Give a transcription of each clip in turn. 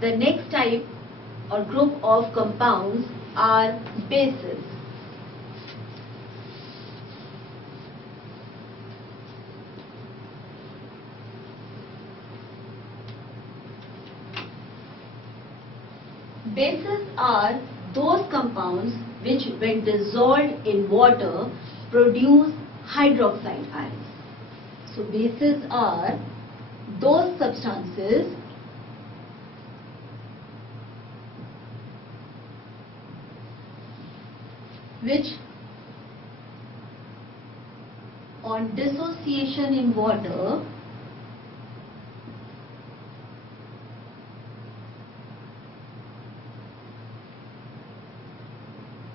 The next type or group of compounds are bases. Bases are those compounds which, when dissolved in water, produce hydroxide ions. So bases are those substances which, on dissociation in water,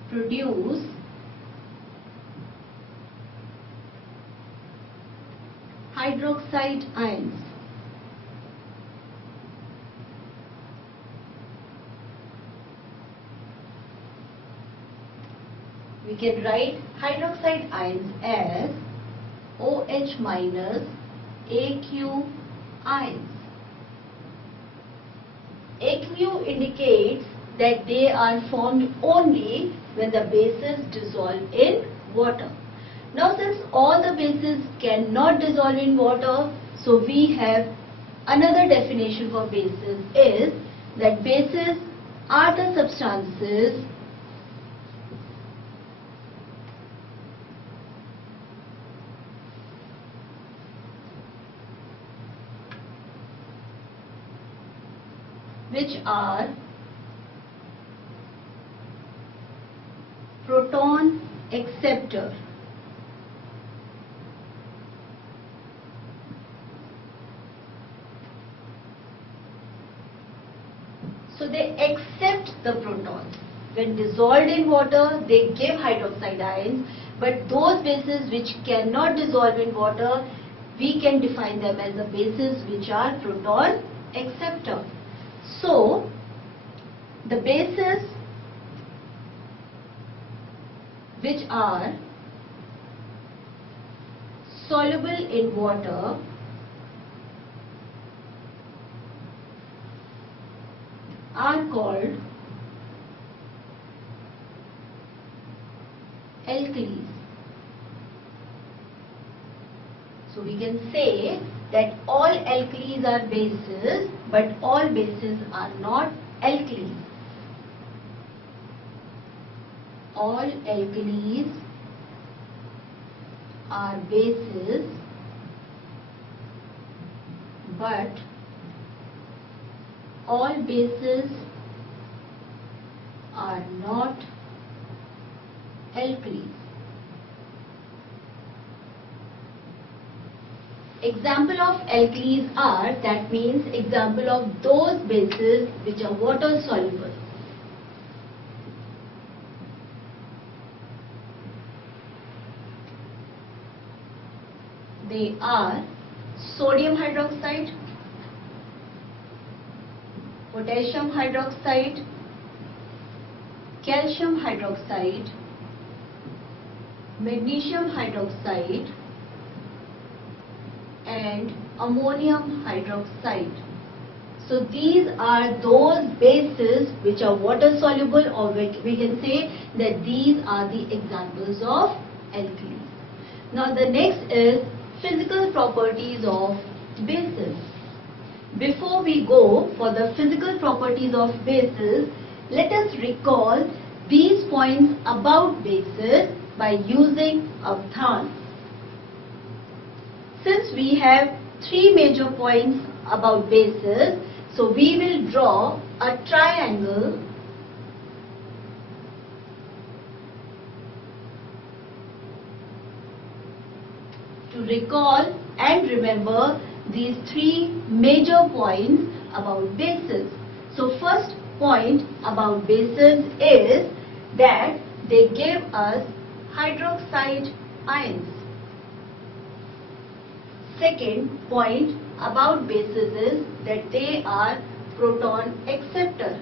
produce hydroxide ions. We can write hydroxide ions as OH minus AQ ions. AQ indicates that they are formed only when the bases dissolve in water. Now, since all the bases cannot dissolve in water, so we have another definition for bases is that bases are the substances which are proton acceptor. So they accept the protons. When dissolved in water, they give hydroxide ions, but those bases which cannot dissolve in water, we can define them as the bases which are proton acceptor. So the bases which are soluble in water are called alkalis. So we can say that all alkalis are bases, but all bases are not alkalis. All alkalis are bases, but all bases are not alkalis. Example of alkalis are, that means example of those bases which are water soluble. They are sodium hydroxide, potassium hydroxide, calcium hydroxide, magnesium hydroxide, and ammonium hydroxide. So these are those bases which are water soluble, or we can say that these are the examples of alkalis. Now the next is physical properties of bases. Before we go for the physical properties of bases, let us recall these points about bases by using Avdhan. Since we have three major points about bases, so we will draw a triangle to recall and remember these three major points about bases. So first point about bases is that they give us hydroxide ions. Second point about bases is that they are proton acceptor.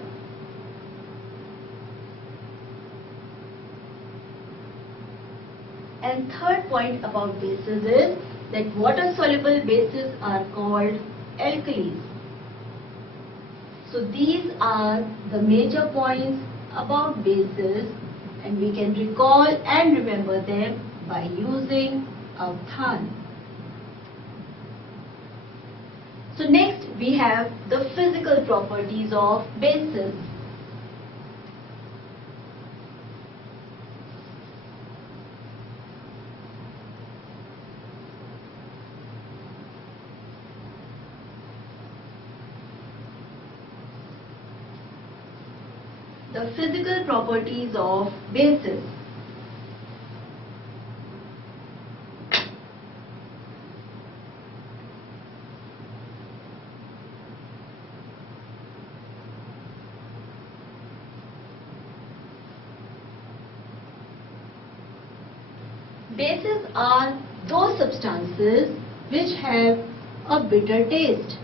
And third point about bases is that water soluble bases are called alkalis. So these are the major points about bases, and we can recall and remember them by using Avdhan. So next we have the physical properties of bases. The physical properties of bases. Bases are those substances which have a bitter taste.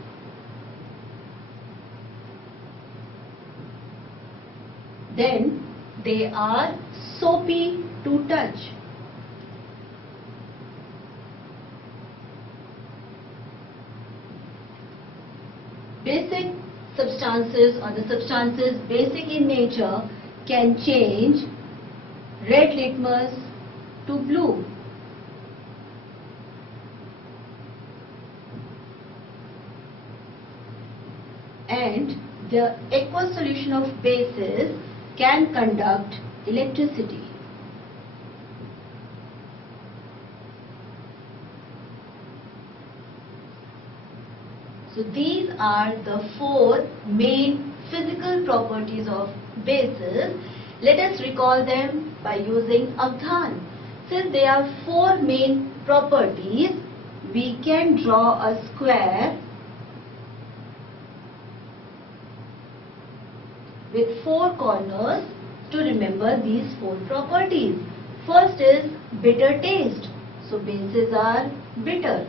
Then they are soapy to touch. Basic substances or the substances basic in nature can change red litmus to blue. And the aqueous solution of bases can conduct electricity. So these are the four main physical properties of bases. Let us recall them by using Avdhan. Since there are four main properties, we can draw a square with four corners to remember these four properties. First is bitter taste. So bases are bitter.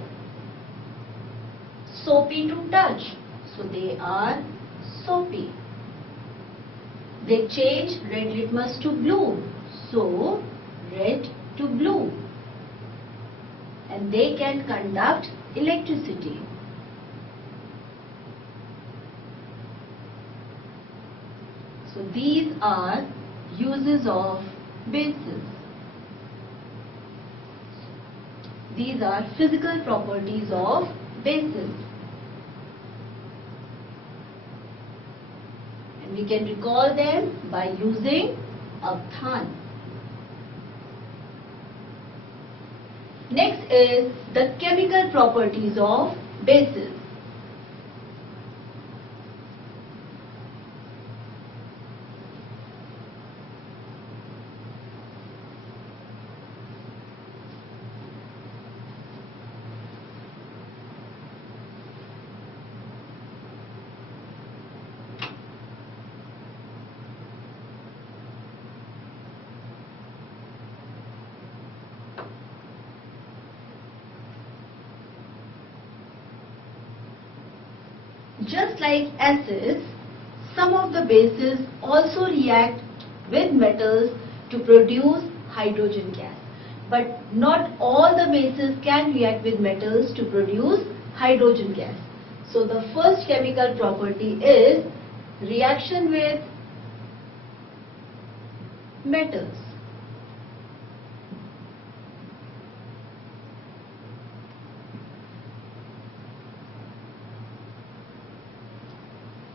Soapy to touch. So they are soapy. They change red litmus to blue. So red to blue. And they can conduct electricity. So these are uses of bases. These are physical properties of bases. And we can recall them by using Avdhan. Next is the chemical properties of bases. Just like acids, some of the bases also react with metals to produce hydrogen gas. But not all the bases can react with metals to produce hydrogen gas. So the first chemical property is reaction with metals.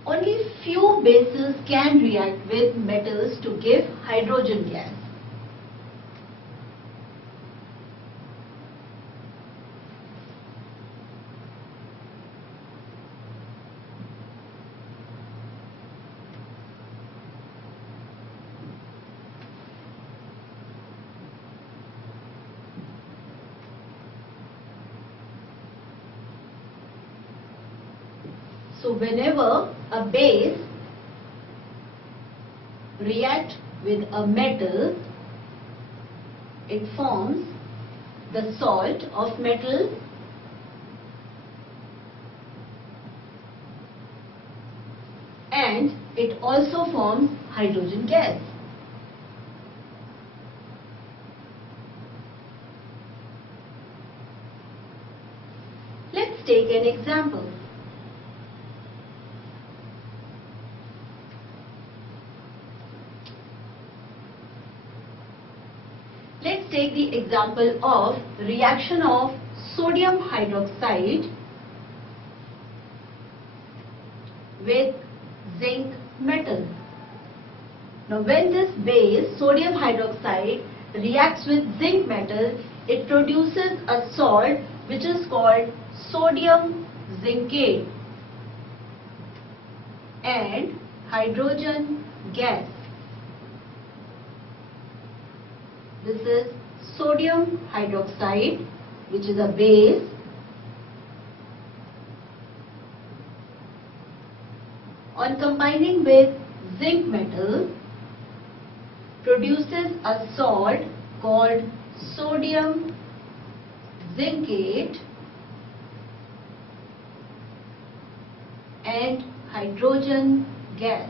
Only few bases can react with metals to give hydrogen gas. So whenever a base reacts with a metal, it forms the salt of metal and it also forms hydrogen gas. Let's take an example. take the example of reaction of sodium hydroxide with zinc metal. Now when this base sodium hydroxide reacts with zinc metal, it produces a salt which is called sodium zincate and hydrogen gas. This is sodium hydroxide, which is a base, on combining with zinc metal produces a salt called sodium zincate and hydrogen gas.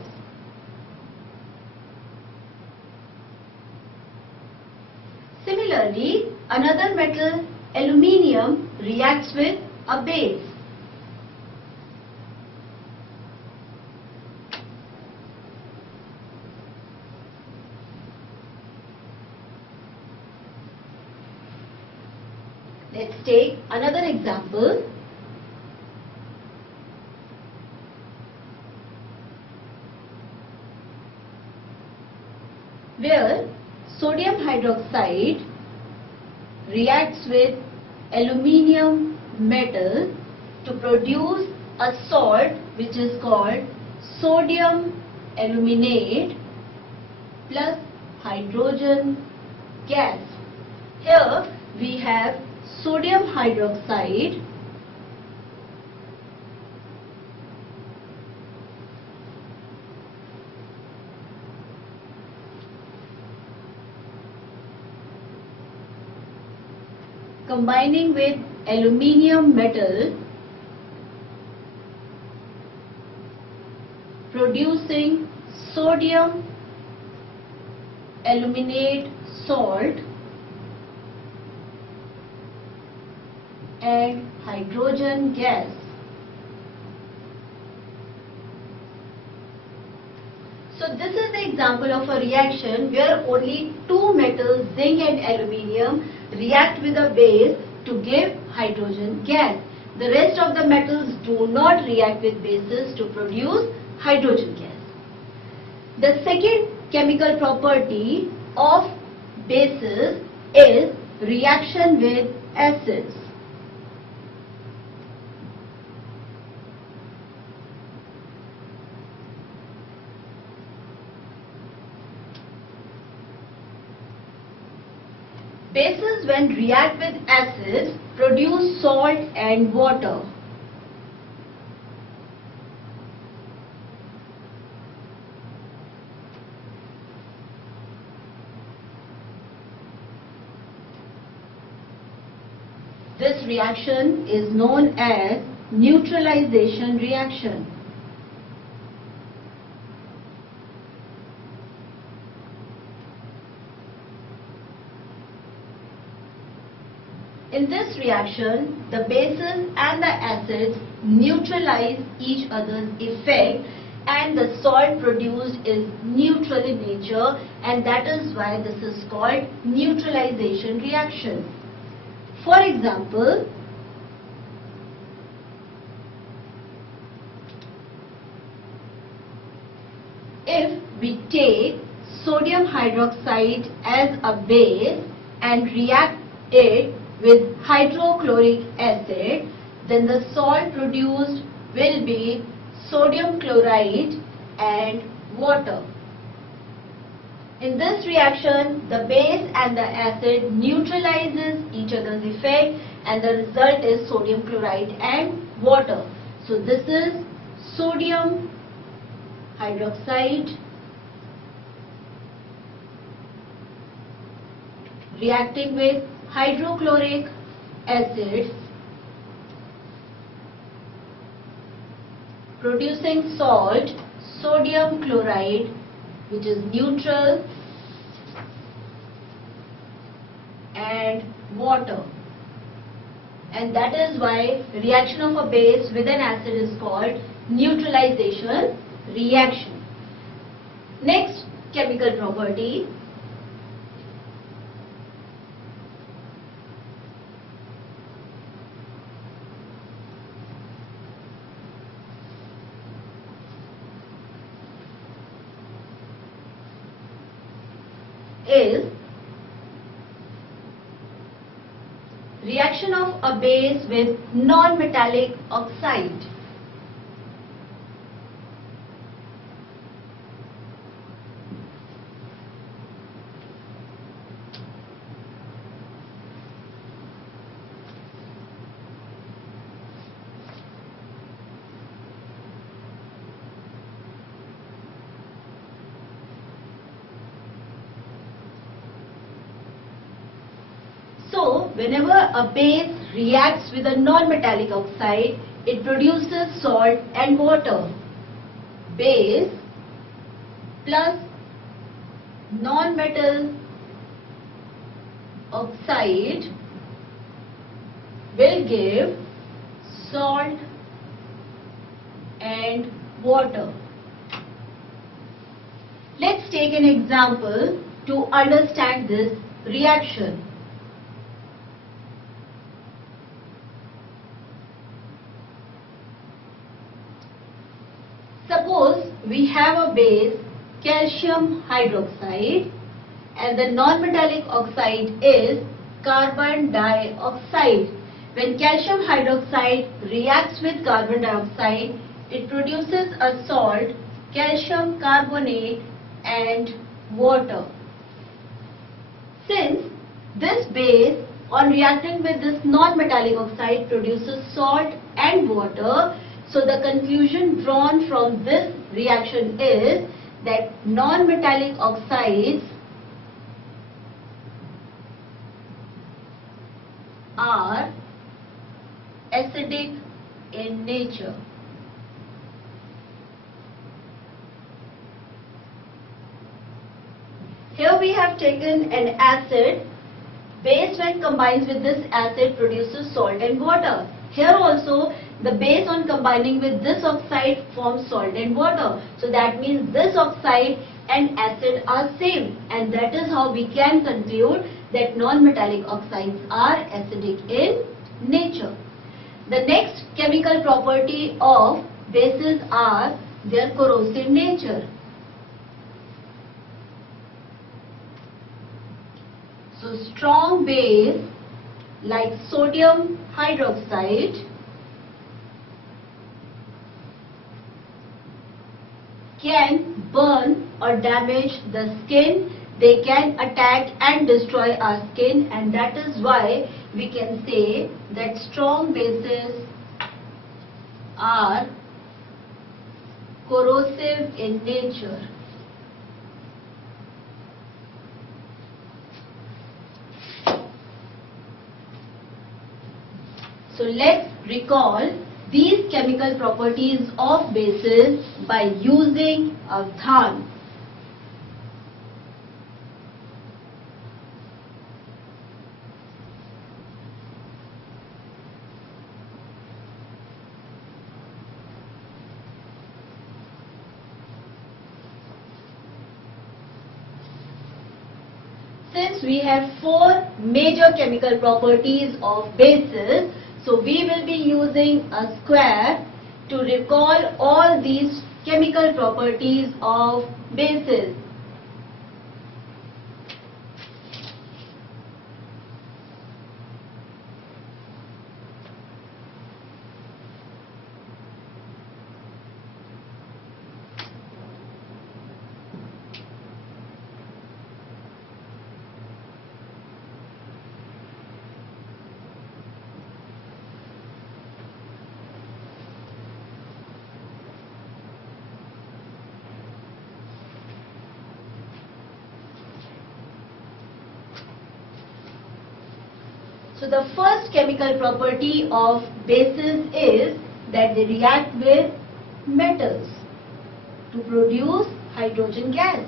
Similarly, another metal, aluminium, reacts with a base. Let's take another example. Where sodium hydroxide reacts with aluminium metal to produce a salt which is called sodium aluminate plus hydrogen gas. Here we have sodium hydroxide combining with aluminium metal producing sodium aluminate salt and hydrogen gas. So this is the example of a reaction where only two metals, zinc and aluminium, react with a base to give hydrogen gas. The rest of the metals do not react with bases to produce hydrogen gas. The second chemical property of bases is reaction with acids. Bases, when react with acids, produce salt and water. This reaction is known as neutralization reaction. In this reaction, the bases and the acids neutralize each other's effect and the salt produced is neutral in nature, and that is why this is called neutralization reaction. For example, if we take sodium hydroxide as a base and react it with hydrochloric acid, then the salt produced will be sodium chloride and water. In this reaction, the base and the acid neutralizes each other's effect and the result is sodium chloride and water. So this is sodium hydroxide reacting with hydrochloric acid producing salt sodium chloride, which is neutral, and water. And that is why reaction of a base with an acid is called neutralization reaction. Next chemical property is reaction of a base with non-metallic oxide. So, whenever a base reacts with a non-metallic oxide, it produces salt and water. Base plus non-metal oxide will give salt and water. Let's take an example to understand this reaction. Suppose we have a base calcium hydroxide and the non-metallic oxide is carbon dioxide. When calcium hydroxide reacts with carbon dioxide, it produces a salt, calcium carbonate and water. Since this base on reacting with this non-metallic oxide produces salt and water, so the conclusion drawn from this reaction is that non-metallic oxides are acidic in nature. Here we have taken an acid. Base when combines with this acid produces salt and water. Here also the base on combining with this oxide forms salt and water. So that means this oxide and acid are same, and that is how we can conclude that non-metallic oxides are acidic in nature. The next chemical property of bases are their corrosive nature. So strong base like sodium hydroxide can burn or damage the skin. They can attack and destroy our skin, and that is why we can say that strong bases are corrosive in nature. So let's recall these chemical properties of bases by using Avdhan. Since we have four major chemical properties of bases, so we will be using a square to recall all these chemical properties of bases. So the first chemical property of bases is that they react with metals to produce hydrogen gas.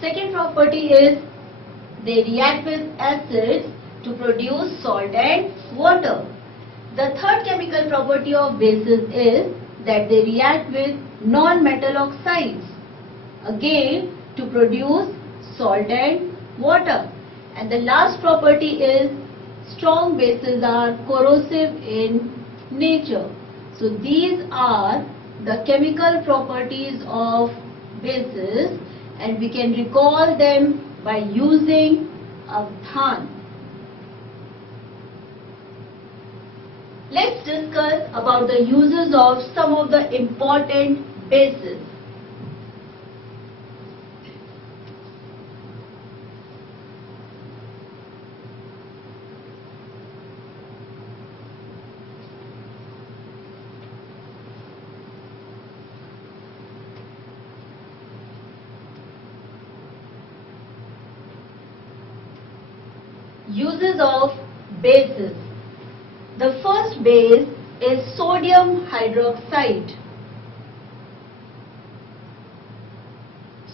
Second property is they react with acids to produce salt and water. The third chemical property of bases is that they react with non-metal oxides, again to produce salt and water. And the last property is strong bases are corrosive in nature. So these are the chemical properties of bases, and we can recall them by using Avdhan. Let's discuss about the uses of some of the important bases. Uses of bases. The first base is sodium hydroxide.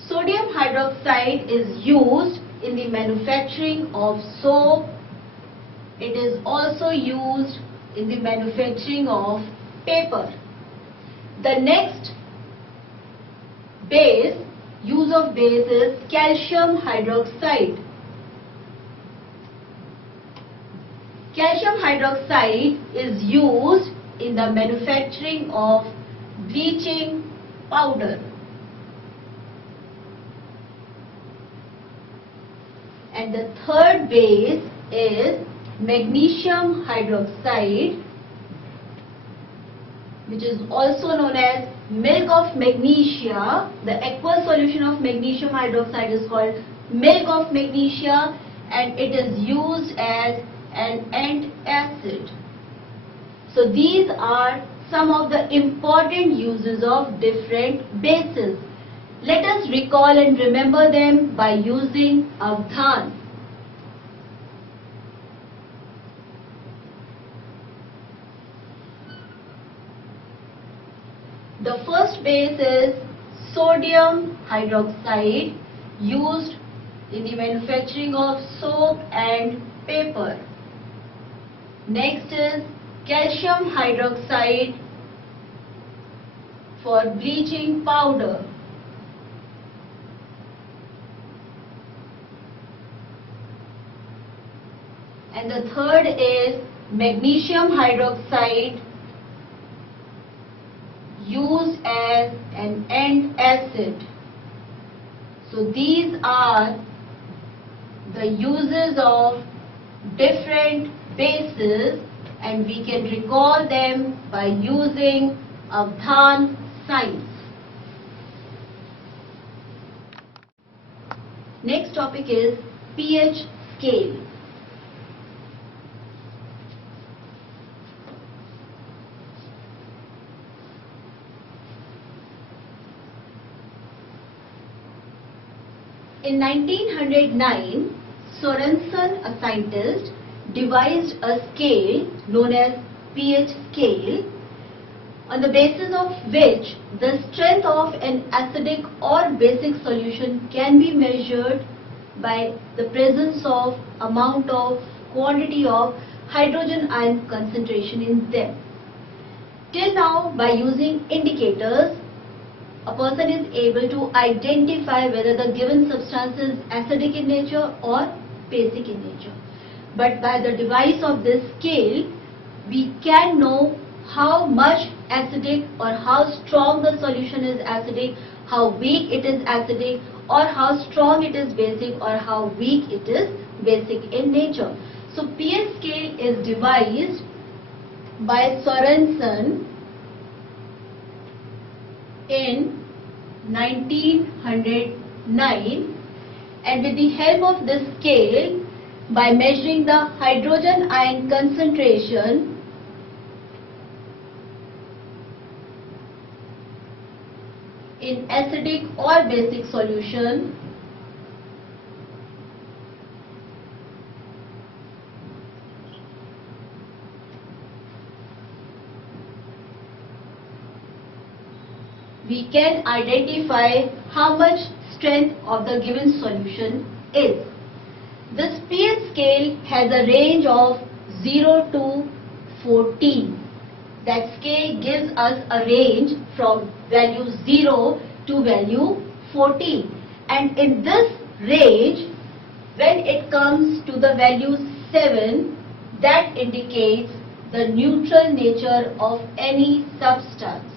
Sodium hydroxide is used in the manufacturing of soap. It is also used in the manufacturing of paper. The next use of base is calcium hydroxide. Calcium hydroxide is used in the manufacturing of bleaching powder. And the third base is magnesium hydroxide, which is also known as milk of magnesia. The aqueous solution of magnesium hydroxide is called milk of magnesia, and it is used as an antacid. So these are some of the important uses of different bases. Let us recall and remember them by using Avdhan. The first base is sodium hydroxide, used in the manufacturing of soap and paper. Next is calcium hydroxide for bleaching powder. And the third is magnesium hydroxide, used as an antacid. So these are the uses of different bases, and we can recall them by using Avdhan Science. Next topic is pH scale. In 1909, Sorensen, a scientist, devised a scale known as pH scale, on the basis of which the strength of an acidic or basic solution can be measured by the presence of amount of quantity of hydrogen ion concentration in them. Till now, by using indicators, a person is able to identify whether the given substance is acidic in nature or basic in nature. But by the device of this scale, we can know how much acidic or how strong the solution is acidic, how weak it is acidic, or how strong it is basic, or how weak it is basic in nature. So pH scale is devised by Sorensen in 1909, and with the help of this scale, by measuring the hydrogen ion concentration in acidic or basic solution, we can identify how much strength of the given solution is. This pH scale has a range of 0 to 14. That scale gives us a range from value 0 to value 14. And in this range, when it comes to the value 7, that indicates the neutral nature of any substance.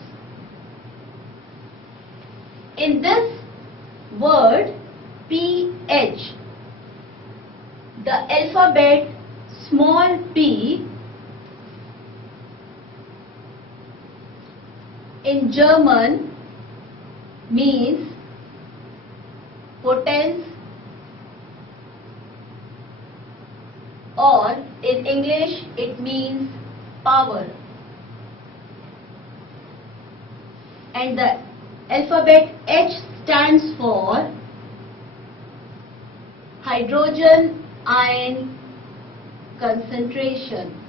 In this word pH, the alphabet small p in German means potence, or in English it means power. And the alphabet H stands for hydrogen ion concentration.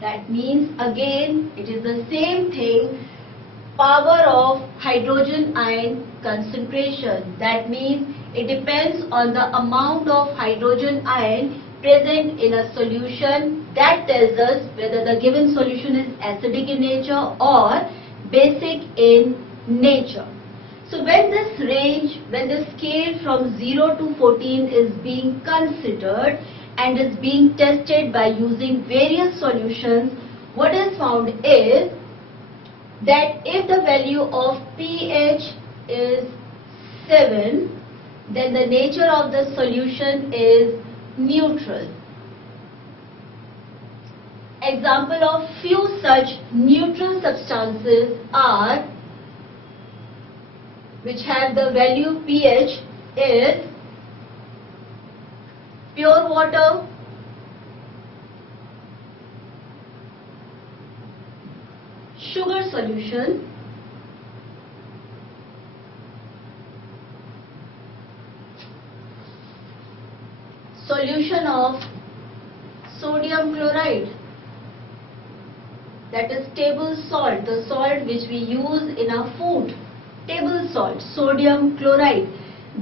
That means again it is the same thing, power of hydrogen ion concentration. That means it depends on the amount of hydrogen ion present in a solution. That tells us whether the given solution is acidic in nature or basic in nature. So when this range, when the scale from 0 to 14 is being considered and is being tested by using various solutions, what is found is that if the value of pH is 7, then the nature of the solution is neutral. Example of few such neutral substances are, which have the value pH is pure water, sugar solution, solution of sodium chloride, that is table salt, the salt which we use in our food, table salt, sodium chloride.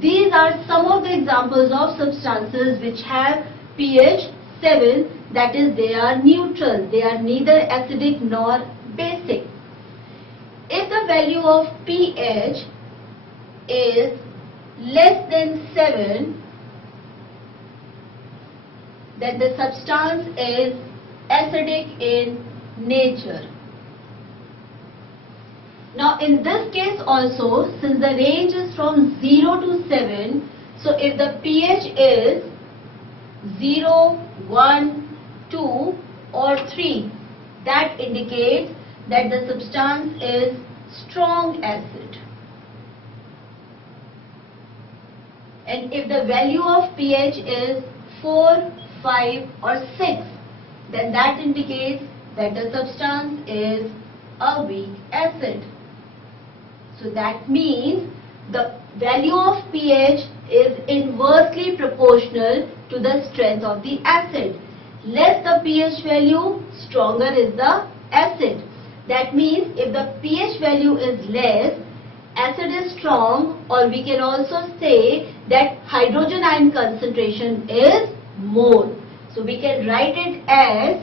These are some of the examples of substances which have pH 7, that is they are neutral, they are neither acidic nor basic. If the value of pH is less than 7, then the substance is acidic in nature. Now in this case also, since the range is from 0 to 7, so if the pH is 0, 1, 2 or 3, that indicates that the substance is strong acid. And if the value of pH is 4, 5 or 6, then that indicates that the substance is a weak acid. So that means the value of pH is inversely proportional to the strength of the acid. Less the pH value, stronger is the acid. That means if the pH value is less, acid is strong, or we can also say that hydrogen ion concentration is more. So we can write it as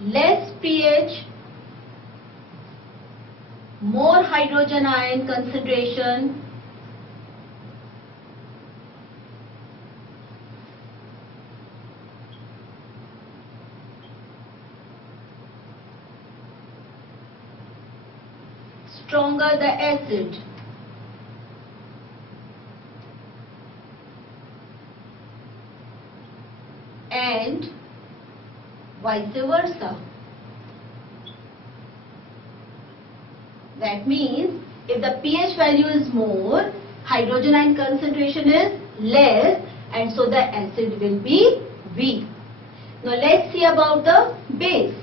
less pH, more hydrogen ion concentration, stronger the acid. And vice versa. That means if the pH value is more, hydrogen ion concentration is less, and so the acid will be weak. Now let's see about the base.